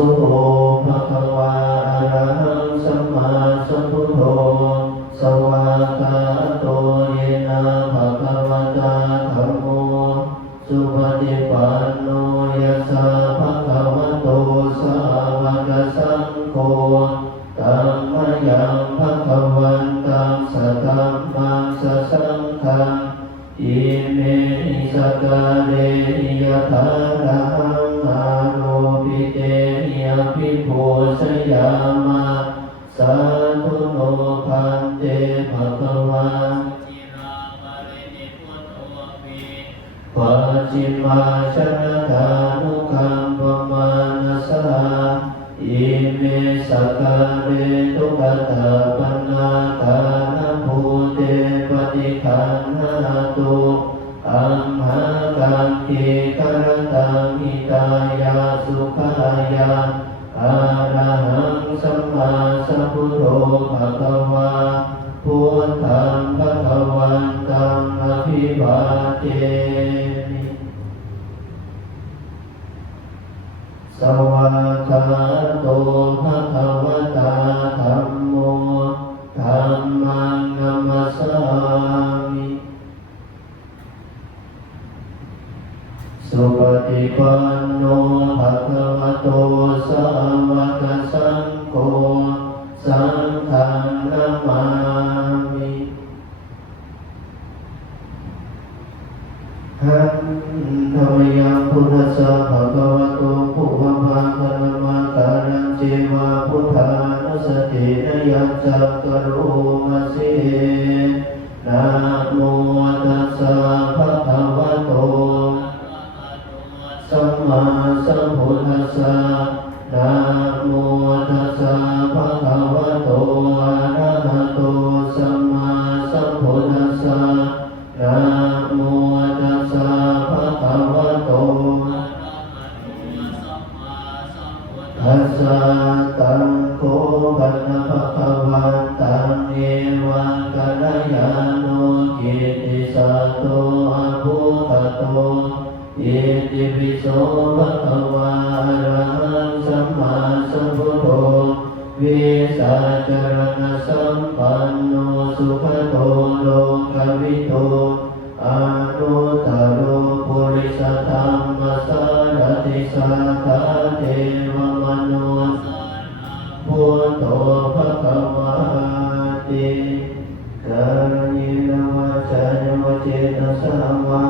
สุโภภะคะวาอะระหังสัมมาสัมพุทโธสวากขาโตเยนะภะคะวะตาธัมโมสุปฏิปันโนยัสสะภะคะวะโตสาวกสังโฆธัมมยังภะคะวันตังสัทธัมมังสสังฆังอิเมหิสกาเรหิยะถารังอาโรปิเตหิอภิปูชยามะสาธุโนพันเตภะคะวะปัจฉิมาชนะทานุคัมปมานัสสะอิเมสกาเรตุกตาปันนาทานะภูเตปฏิคันหาตุอัมหากังกิกรตังหิตายาสุขายาอะระหังสัมมาสัมพุทโธภะคะวาพุทธังภะคะวันตังอภิวาเทมิสวากขาโตภะคะวะตาธัมโมธัมมังนัมมัสสามิสุปฏิปันโนภะคะวะโตสาวกสังโฆสังฆังนะมามิหันธรรมยังพุทธัสสะภะคะวะโตภุวะภาคะนะมะการังเจวะพุทธานุสตินะยัจจักกะโรมะเสนะโมตัสสะภะคะวะโตสัมมาสัมพุทธัสสะนะโมตัสสะภะคะวะโตอะระหะโตสัมมาสัมพุทธัสสะนะโมตัสสะภะคะวะโตทัสสะตังโฆภะคะภะคะวันตังเอวังกัลยาโนกิตติสัตโตอะภุคโตอิติปิโสภะคะวะอะระหังสัมมาสัมพุทโธวิสัจจารณสัมปันโนสุขโตโลกวิโตอนุตตโรปุริสธรรมสารติสัทธาเทวมนุสสพุทโธภะคะวะติกายนวาจายนวเจตสาวะ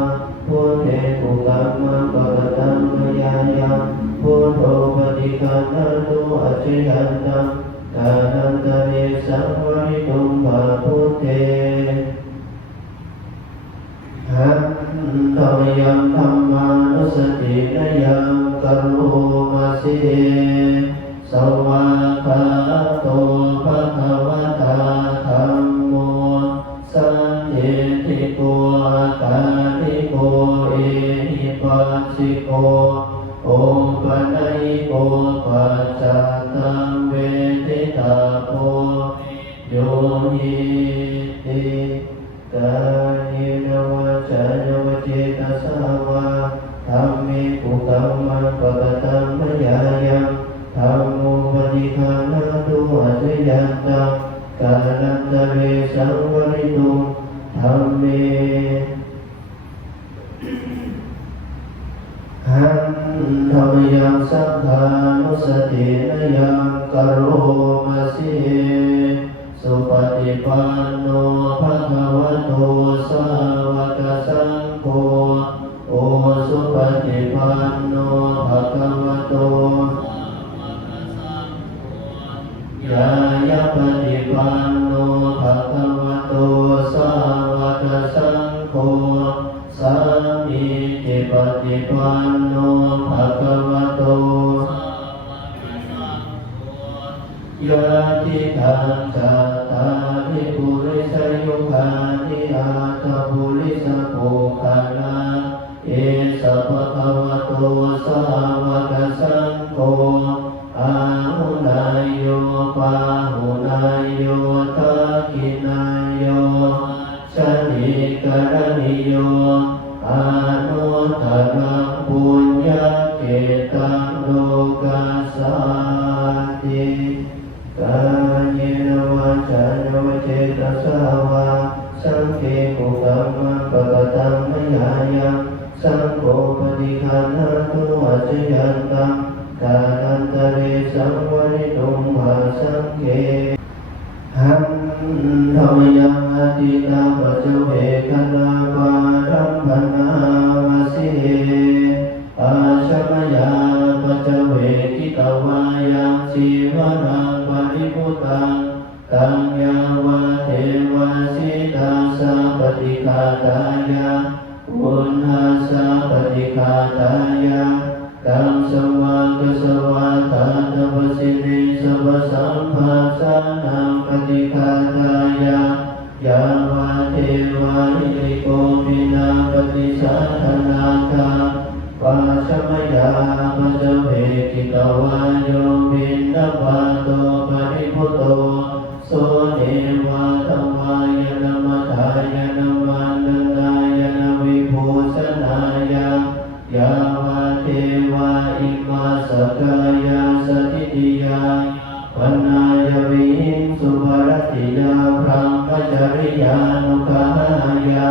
พุทเทกุกัมมังปะตังมยายังพุทโธปฏิคันหตุอัจฉยันตังกานันตะเรสังวริตุมภะพุทเทหันธรรมยังธัมมานุสตินะยังกโรมะเสสวากขาโตภะคะวะตาธัมโมสันเทติโกอาตาติโกเอหิปัสสิโกโอปัญญิโกปัจจตังเวทิตาโพโยหิติกายนวาจายนวเจตสาวะธัมมิกุกัมมังปะตังมยายังธัมโมปฏิคันหตุอัจฉยันตังกานันตะเรสังวริตุธัมเมหันธรรมยังสังฆานุสตินะยังกโรมะเสสุปฏิปันโนภะคะวะโตสาวกสังโฆโอสุปฏิปันโนภะคะวะโตยายะปฏิปันโนภะคะวะโตสาวกสังโฆสามีจิปฏิปันโนภะคะวะโตยะติทังจัตตาริปุริสยุคานิอาตปุริสปุคานาเอสะภะคะวะโตสาวกสังโฆอาหุนายโยปาหุนายโยทักขินายโยชนิกรณิโยอนุตตรังปุญญเกตังโลกา สาติกาเยนวาจานวเจตสาวาสังเกตุกัมมะปะกตัมมยายังสังโฆปฏิคันหตุอาจยันตังกานันตเรสังวริตุมหาสังเกหันธรรมยังอติตาปัจเจเวคณาปารัมภนามสิอาชมยาปัจเจเวกิตวายังชีวรังปริพุตังตังยาวะเทวะสิตาสะปฏิฆาตายะอุณหาสะปฏิฆาตายะตังสวากสวาตาตวสิริสัพสัมภาสานังปฏิฆาตายะยาวะเทวะหิริโกภินาปฏิสัทธนาคาปัจฉมยาปัจเจเวกิตวาโยวินทบาโตปริพุตโตโสเนวะธวายนมัทายนมันนายนวิภูชนายายาวะเทวะอิมาสกายาสติติยาปนายวิหิงสุภรติยาพรหมจริยานุขายา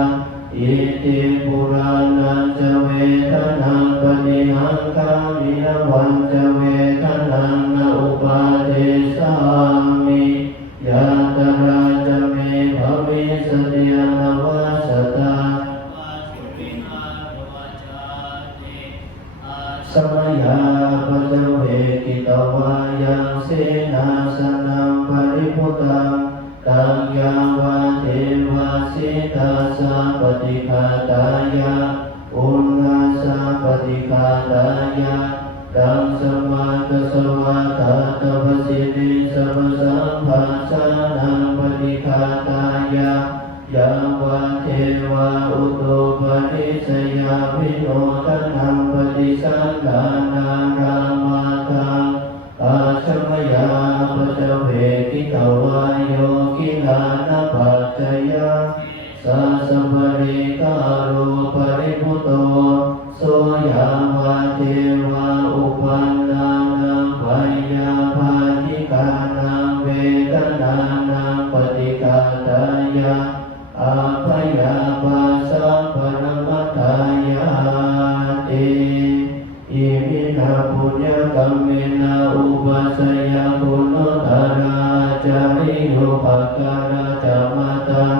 อิติปุรานันจเวทนังปฏิหังคามินวันจเวทนังนอุปาเทสามิยาตราจเมภวิสติยนวัสตาสมยาปัจเจเวกิตวายังเสนาสนังปริพุตังตังยาวะเทวะสิตาสะปฏิฆาตายะอุณหาสะปฏิฆาตายะตังสมาตสวะตาตวสิริสัพสัมภาสานังปฏิฆาตายะยาวะเทวะอุตุปนิสยาวิโนทนังปฏิสันดานารามาทังอาชมยาปัจเจเวกิตวาโยกิลานะปัจจยาสัสสะริกาโรปริพุตโตโสยาวะเทวะอุปันนานังไวยาภาติกานังเวทนานังปฏิฆาตายะอาภยาปาสัมปรมัตถายาติอิมินาปุญญกัมเมนะอุปัสสยปุณุตราจาริโยภการาจามาตัง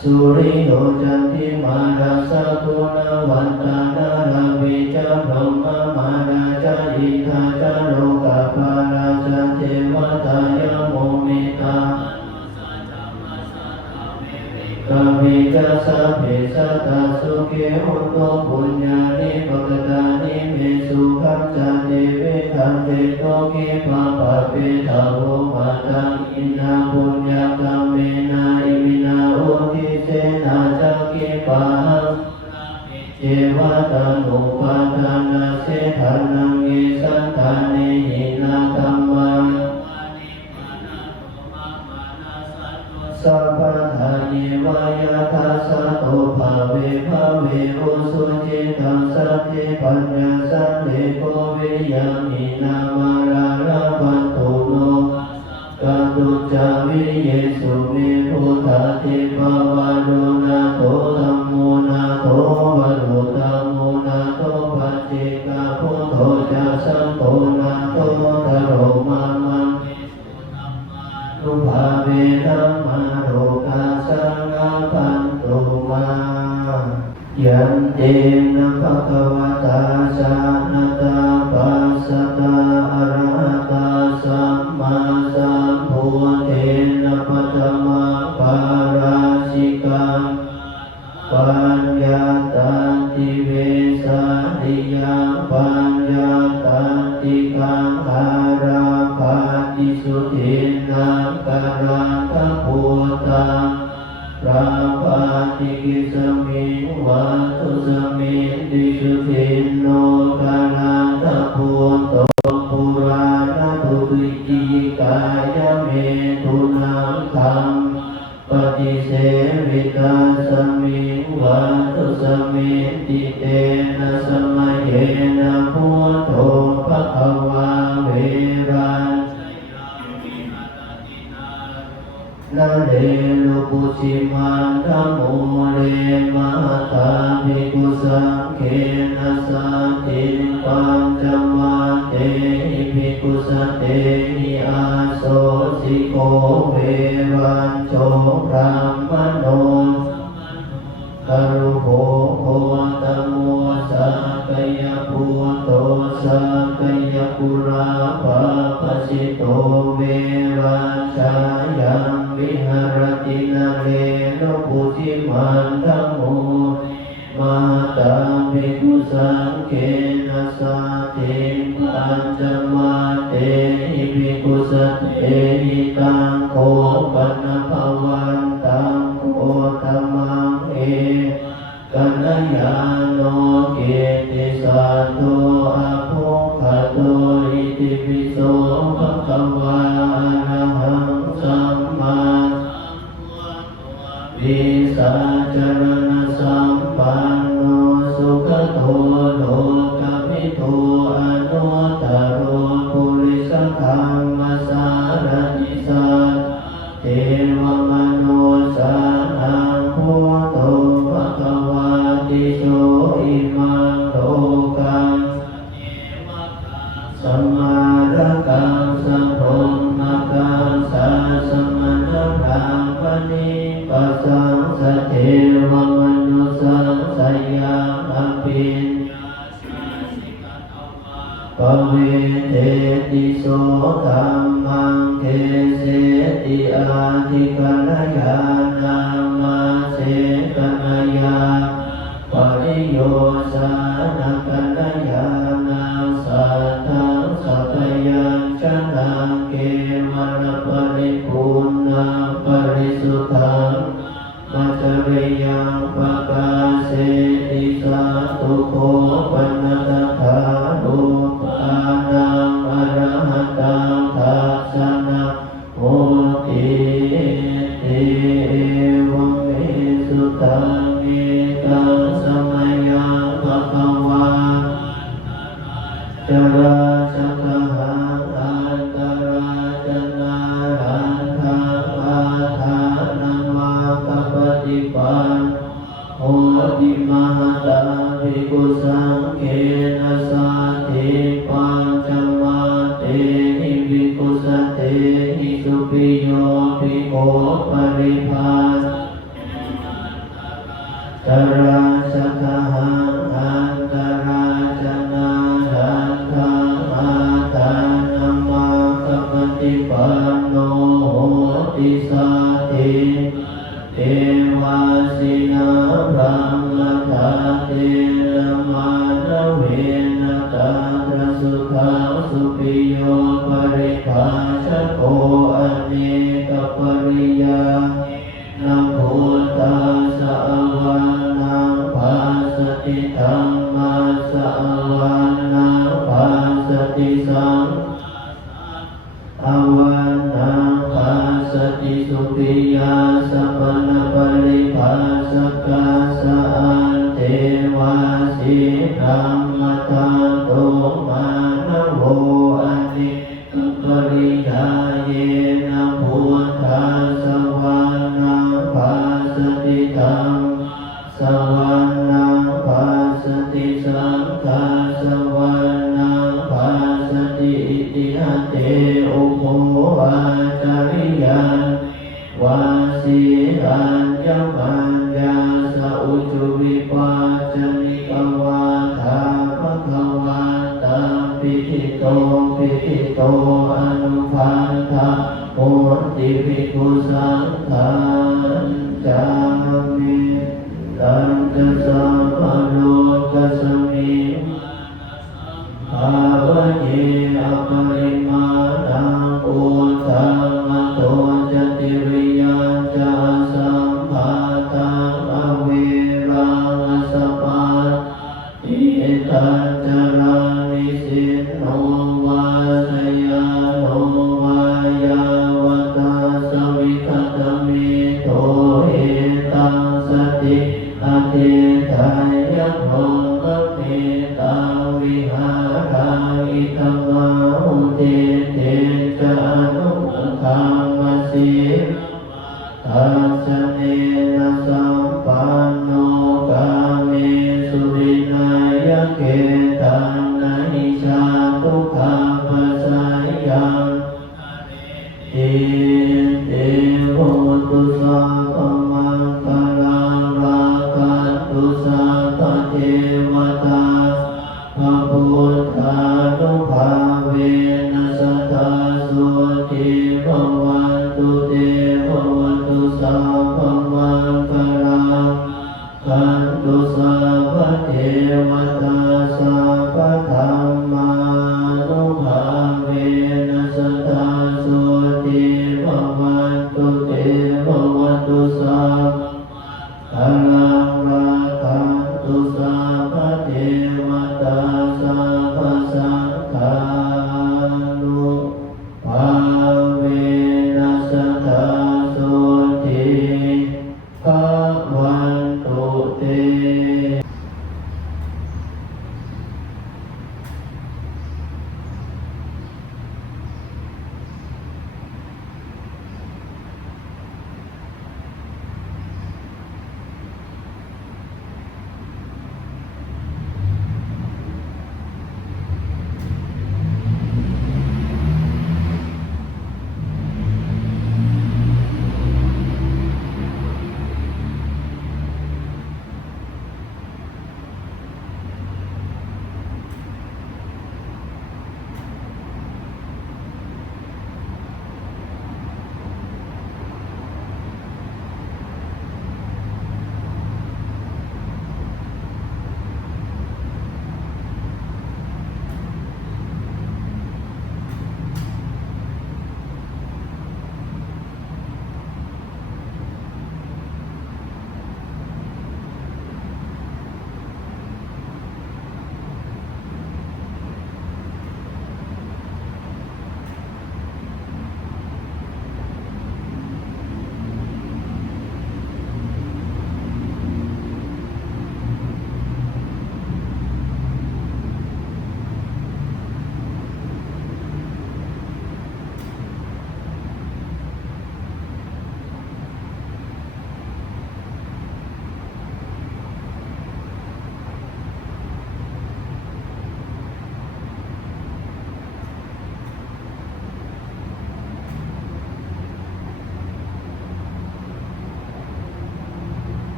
สุริโยจันติมาราสกุณวันตานาราวิจาพรหมมาราจาอิทาจาโลกาภาราจาเทวตายโมมิตากามิจาสะเพสัตตาสุเขหุโตปุญญานิปกตานิเมสุขังจาเทเวทัมเตโตเกภาปะเปตาโวมาตังอินาปุญญากัมเมนาอิมินาโอทิเสนาจักเกปะหังเจวะตานุปาทานาเสธานังเอสันธานิหินาธัมมังสัพพะทาเยวายาทัสสะโตภาเวภาเวโอสุจิตังสัพพิปัญญาสัพเพโกวิริยามินามาราระพันตุโนกาตุจาวิริเยสุเมพุทธาเทภาวะโดนาโตธัมโมนาโตวะโรธัมโมนาโตปัจเจกาพุทโธจะสังโฆนาโตทะโรมามังนุภาเวธัมมาโรกาสังฆาปันตุมายันเตนะภะคะวะตาสะนะตาปัสสะตาอะระหะตาสัมมาสัมพุทเทนะปัตตมังปาราชิกังปัญญาตันติเวสานิยังปัญญาตันติกังอาราภาติสุทินังกรังคพุตังพระปาติกิสมิงวัตุสมิงดิสุทินโนกรังคพุโตปุราณตุวิจิกายเมตุนังธัมปฏิเสวิตาสมิงวัตุสมิงติเตนะสมัยเยนะพุทโธ ปุชิมันธัมโมเรมะตาภิกขุสังเขนะสัตถิปัญจมาเตหิภิกขุสัตเตหิอาโสสิโกเวรัญโจพรามโนกรุโภโคตโมสักยปุโตสักยปุราภาปสิโตเวรัญชายังวิหารตินาเรโนปุจิมันธัมโมมาตาภิกขุสังเขนะสัตถิปัญจมาเตหิภิกขุสัตเตหิตังโคปนะภวันตังโคตมังเอกัลยาโนเกติสัตโตอะโภคโตอิติปิโสภะคะวะอะระหังสัมมาวิสัจารณสัมปันโนสุขโตโลกวิทูอนุตตโรปุริสธรรมสารติสัทเทวมนุสานังพุทโธภะคะวะติโสอิมังโลกังสัมมาระกังสัพพมะกังสัสมณังปณิปัสสังสเทวมนุสังสยามปิญปเวเทติโสธัมมังเทเสติอาทิกัลยาณามาเสกัลยาปริโยสานกัลยาณาสัทธังสัพยัญชนะเกวรปริปุณณังปริสุทธังมัจจริยังปะกาเสติสัตตุโคปันนัตถานุปานังอรหันตังทัสสนะโหติเตวะเมสุตังเมตังสมัยยังภะคะวะจราสัคหังอันตราจนารันทังอาทานังวาคปฏิปันโหติมหตาภิกขุสังเขนะสัตถิปัญจมาเตหิภิกขุสัตเตหิสุปิโยภิกขุปริภาจราสัคหังอันตราจนารันทังอาทานังวาคปฏิปันโนโหติสัตถิเทวาสินาพรหมทาเตนะมานะเวนะตาตระสุขังสุปิโยปริภาชโกอเนกปริยานัมพุทธัสสะวันนังภาสติธัมมัสสะวันนังภาสติสังอวันนังภาสติสุปิยาสัพพะปริภาสกาสะอันเทวาสิธรรมทันโตมานะโวอนิปริยาเยนะพุทธัสสะวันนังภาสติธัมสวันนังภาสติสังฆาสวันนังภาสติอิติหเตอุปโภอาจาริยันวาสีอัญญมัญญาสะอุจุวิปัสสนิกวาทาภะคะวะตาปิติโตอนุพันธะโหติภิกขุสังฆังจามิตันตสัพพะโลกัสสมิภาวะเยอปริมาณังอุทธัมมโตจติริยัญจาสัมภาตังอเวรังอสสปัตติตัญจารานิสินโนวาสยาโนวายาวตาสวิคตเมโตเอตังสติอเทถายะโภคเมตังวิหารังอิทัมมาหุเตเตจานุขังมสิทัสสะ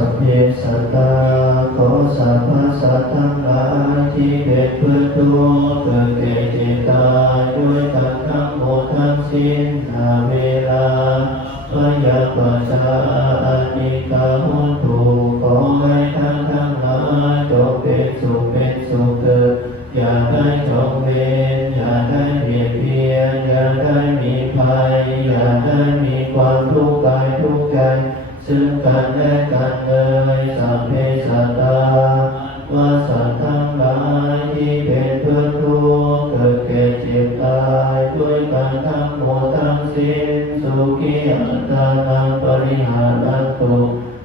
สัพเพสัตตาขอสรรพสัตว์ทั้งหลายที่เป็นเพื่อนทุกข์เกิดแก่เจ็บตายด้วยกันทั้งหมดทั้งสิ้นนาเวลาพยาปัสสะอานิกาหุนตุขอให้ทั้งหลายจงเป็นสุขเถิดอย่าได้จงเวรอย่าได้เบียดเบียนอย่าได้มีภัยอย่าได้มีความทุกข์กายทุกข์ใจซึ่งกันและกันเลยสัพเพสัตตาว่าสัตว์ทั้งหลายที่เป็นเพื่อนทุกข์เกิดแก่เจ็บตายด้วยกันทั้งหมดทั้งสิ้นสุขีอัตตานังปริหารันตุ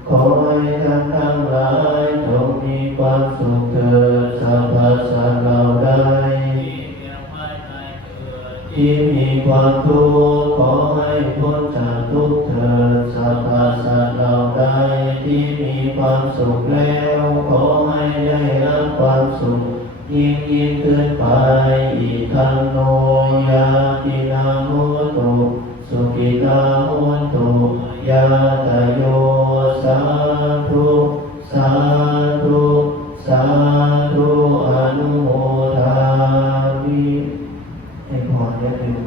ขอให้ทั้งหลายจงมีความสุขเถิดสัพพสัตว์เหล่าใดที่มีความทุกข์ขอให้พ้นจากทุกข์เถิดสัพพสัตว์เหล่าใดที่มีความสุขแล้วขอให้ได้รับความสุขยิ่งขึ้นไปอีกทั้งโนยาตินาโหตุสุขิตาโหตุยาตโยสาธุสาธุสาธุอนุโมทามิให้พรได้ดู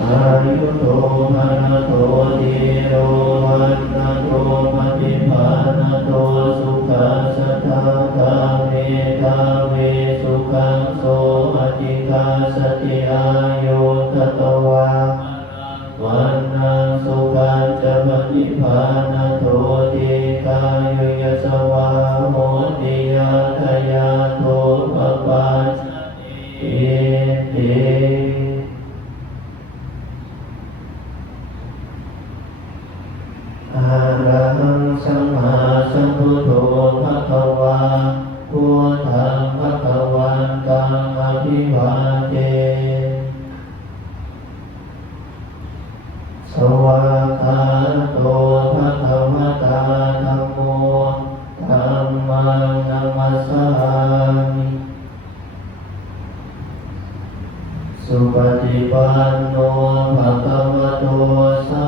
อายุโตภะคะโตติโรวันนะโตปฏิภาณโตสุขัสสะทาคาเมตาเวสุขังโสอธิคาสติอายุตตวาวันนังสุขังจะปฏิภาณโตติกายุยสวาโหติยาทยาโตปปัสสติอะระหังสัมมาสัมพุทโธภะคะวาพุทธังภะคะวันตังอภิวาเทสวากขาโตภะคะวะตาธัมโมธัมมังนัมมัสสามิสุปฏิปันโนภะคะวะโตสา